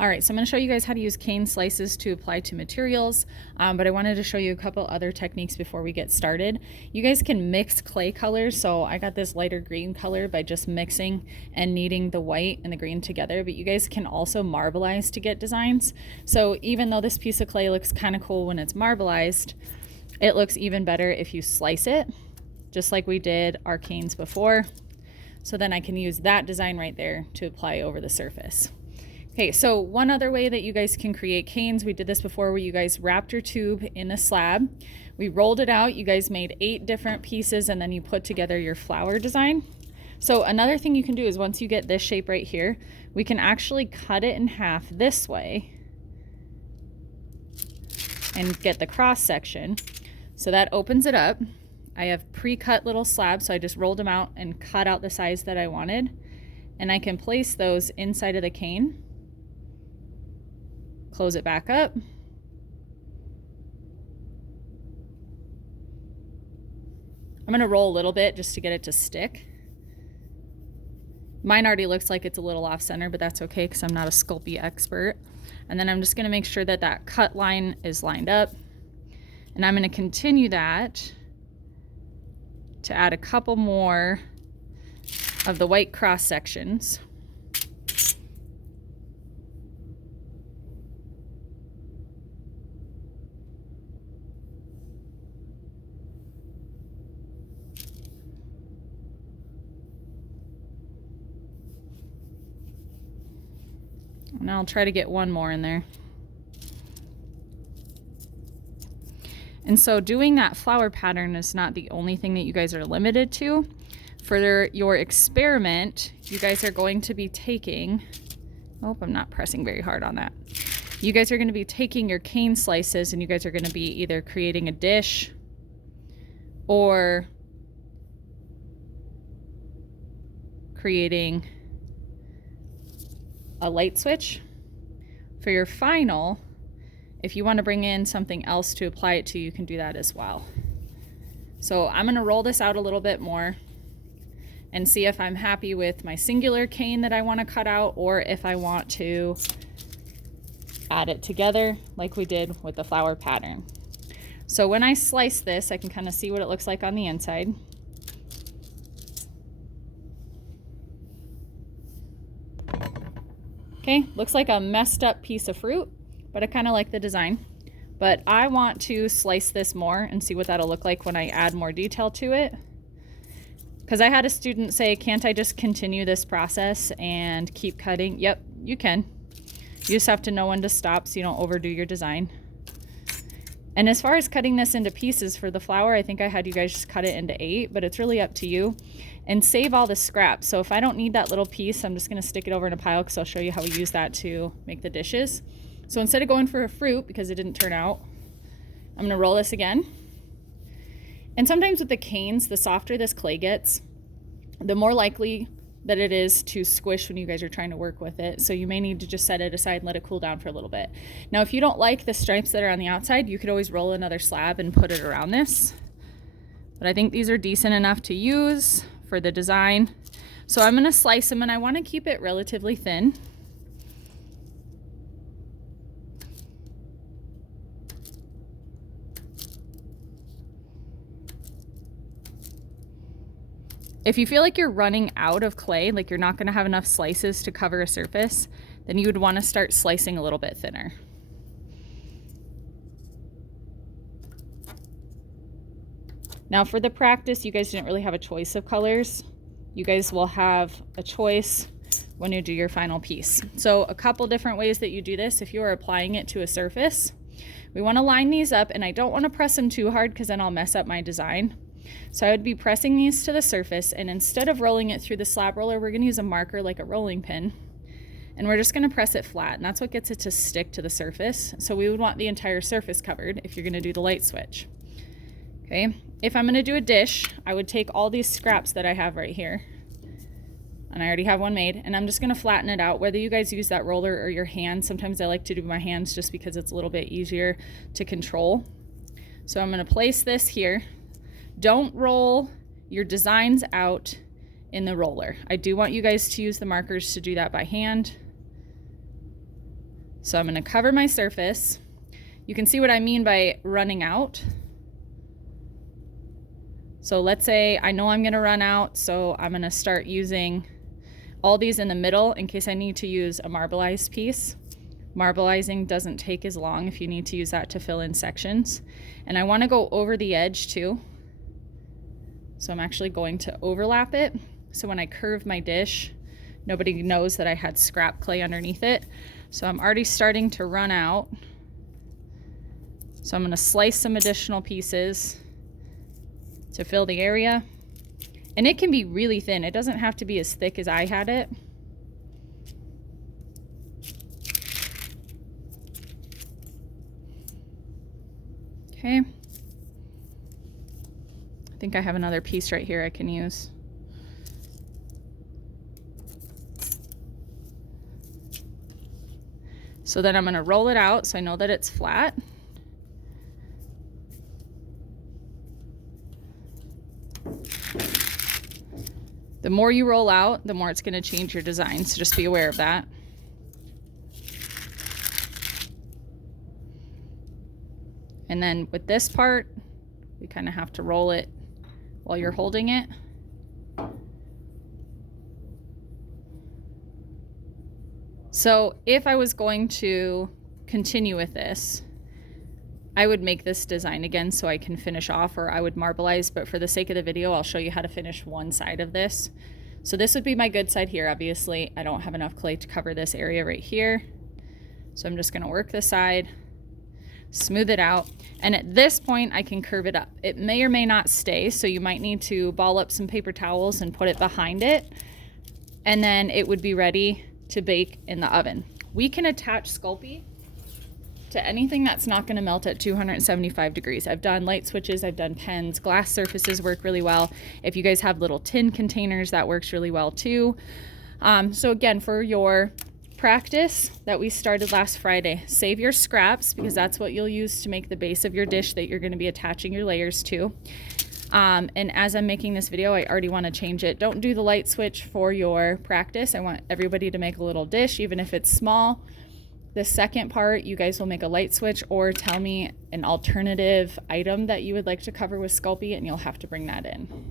All right, so I'm going to show you guys how to use cane slices to apply to materials, but I wanted to show you a couple other techniques before we get started. You guys can mix clay colors, so I got this lighter green color by just mixing and kneading the white and the green together, but you guys can also marbleize to get designs. So even though this piece of clay looks kind of cool when it's marbleized, it looks even better if you slice it, just like we did our canes before. So then I can use that design right there to apply over the surface. Okay, so one other way that you guys can create canes, we did this before where you guys wrapped your tube in a slab. We rolled it out, you guys made 8 different pieces, and then you put together your flower design. So another thing you can do is once you get this shape right here, we can actually cut it in half this way and get the cross section. So that opens it up. I have pre-cut little slabs, so I just rolled them out and cut out the size that I wanted. And I can place those inside of the cane. Close it back up. I'm going to roll a little bit just to get it to stick. Mine already looks like it's a little off center, but that's okay because I'm not a Sculpey expert. And then I'm just going to make sure that that cut line is lined up. And I'm going to continue that to add a couple more of the white cross sections. And I'll try to get one more in there. And so doing that flower pattern is not the only thing that you guys are limited to. For your experiment, you guys are going to be taking, oh, I'm not pressing very hard on that. You guys are going to be taking your cane slices and you guys are going to be either creating a dish or creating a light switch. For your final, if you want to bring in something else to apply it to, you can do that as well. So I'm going to roll this out a little bit more and see if I'm happy with my singular cane that I want to cut out, or if I want to add it together like we did with the flower pattern. So when I slice this, I can kind of see what it looks like on the inside. Okay, looks like a messed up piece of fruit, but I kind of like the design. But I want to slice this more and see what that'll look like when I add more detail to it. Because I had a student say, can't I just continue this process and keep cutting? Yep, you can. You just have to know when to stop so you don't overdo your design. And as far as cutting this into pieces for the flower, I think I had you guys just cut it into 8, but it's really up to you. And save all the scraps. So if I don't need that little piece, I'm just gonna stick it over in a pile because I'll show you how we use that to make the dishes. So instead of going for a fruit, because it didn't turn out, I'm gonna roll this again. And sometimes with the canes, the softer this clay gets, the more likely that it is to squish when you guys are trying to work with it. So you may need to just set it aside and let it cool down for a little bit. Now, if you don't like the stripes that are on the outside, you could always roll another slab and put it around this. But I think these are decent enough to use for the design. So I'm gonna slice them and I wanna keep it relatively thin. If you feel like you're running out of clay, like you're not gonna have enough slices to cover a surface, then you would wanna start slicing a little bit thinner. Now for the practice, you guys didn't really have a choice of colors. You guys will have a choice when you do your final piece. So a couple different ways that you do this if you are applying it to a surface. We wanna line these up, and I don't wanna press them too hard because then I'll mess up my design. So I would be pressing these to the surface, and instead of rolling it through the slab roller, we're gonna use a marker like a rolling pin. And we're just gonna press it flat, and that's what gets it to stick to the surface. So we would want the entire surface covered if you're gonna do the light switch. Okay, if I'm gonna do a dish, I would take all these scraps that I have right here, and I already have one made, and I'm just gonna flatten it out, whether you guys use that roller or your hand. Sometimes I like to do my hands just because it's a little bit easier to control. So I'm gonna place this here. Don't roll your designs out in the roller. I do want you guys to use the markers to do that by hand. So I'm going to cover my surface. You can see what I mean by running out. So let's say I know I'm going to run out, so I'm going to start using all these in the middle in case I need to use a marbleized piece. Marbleizing doesn't take as long if you need to use that to fill in sections. And I want to go over the edge too. So I'm actually going to overlap it. So when I curve my dish, nobody knows that I had scrap clay underneath it. So I'm already starting to run out. So I'm going to slice some additional pieces to fill the area. And it can be really thin. It doesn't have to be as thick as I had it. Okay. I think I have another piece right here I can use. So then I'm going to roll it out so I know that it's flat. The more you roll out, the more it's going to change your design, so just be aware of that. And then with this part, we kind of have to roll it while you're holding it. So if I was going to continue with this, I would make this design again so I can finish off, or I would marbleize, but for the sake of the video, I'll show you how to finish one side of this. So this would be my good side here. Obviously, I don't have enough clay to cover this area right here. So I'm just gonna work the side, smooth it out, and at this point, I can curve it up. It may or may not stay, so you might need to ball up some paper towels and put it behind it, and then it would be ready to bake in the oven. We can attach Sculpey to anything that's not going to melt at 275 degrees. I've done light switches, I've done pens, glass surfaces work really well. If you guys have little tin containers, that works really well too. So again, for your practice that we started last Friday, save your scraps because that's what you'll use to make the base of your dish that you're going to be attaching your layers to. And as I'm making this video, I already want to change it. Don't do the light switch for your practice. I want everybody to make a little dish, even if it's small. The second part, you guys will make a light switch or tell me an alternative item that you would like to cover with Sculpey, and you'll have to bring that in.